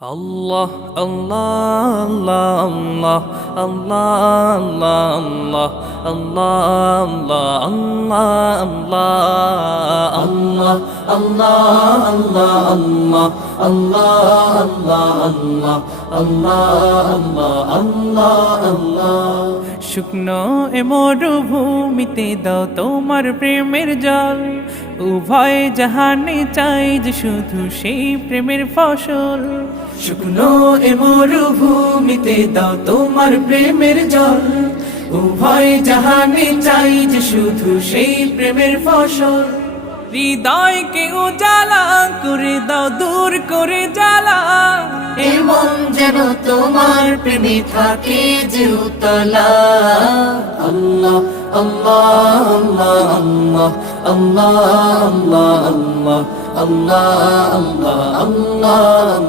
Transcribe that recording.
আল্লাহ আল্লাহ আল্লাহ আল্লাহ আল্লাহ আল্লাহ আল্লাহ আল্লাহ আল্লাহ আল্লাহ আল্লাহ শুকনো এ মরুভূমিতে দাও তোমার প্রেমের জল উভয় জাহানে চাই যে শুধু সেই প্রেমের ফসল শুকনো এ মরুভূমিতে দাও তোমার প্রেমের জল উভয় জাহানে চাই যে শুধু সেই প্রেমের ফসল হৃদয়কে উজালা করে দাও দূর করে জ্বালা এমন যেন তোমার প্রেমে থাকে যে উতলা আল্লাহ আল্লাহ আল্লাহ আল্লাহ আল্লাহ আল্লাহ আল্লাহ আল্লাহ আল্লাহ